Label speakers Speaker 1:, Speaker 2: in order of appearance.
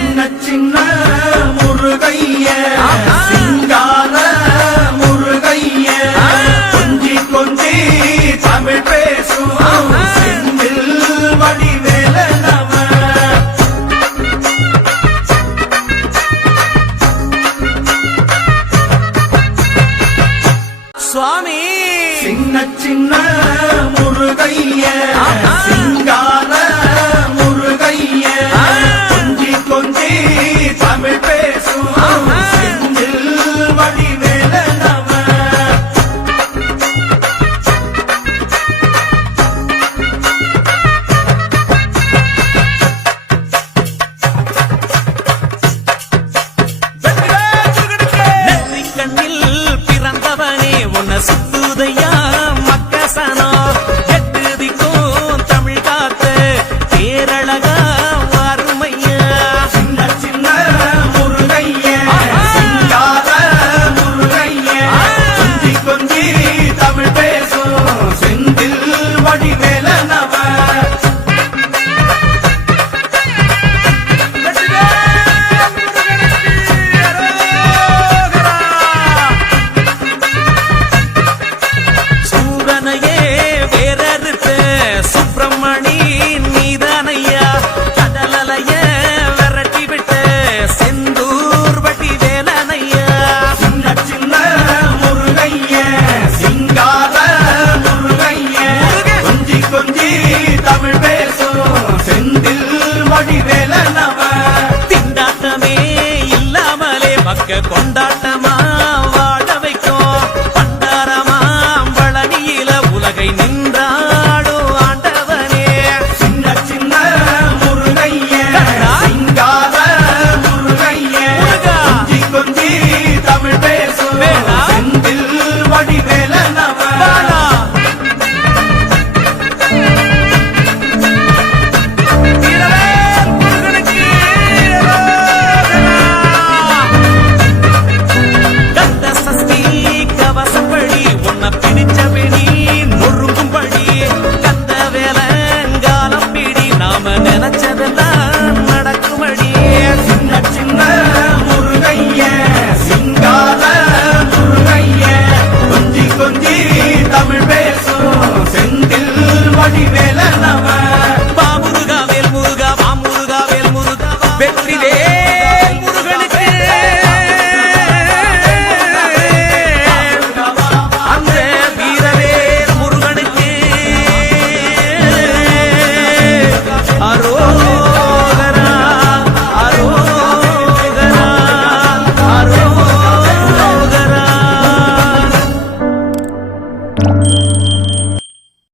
Speaker 1: சின்ன சின்ன முருகைய சிங்கார முருகைய. கொஞ்சி கொஞ்சி தமிழ் பேசுவோம் செந்தில் வடிவேல நம
Speaker 2: சுவாமி.
Speaker 1: சின்ன சின்ன முருகைய.
Speaker 2: கொண்டாட்டமா
Speaker 1: Vem
Speaker 2: primeiro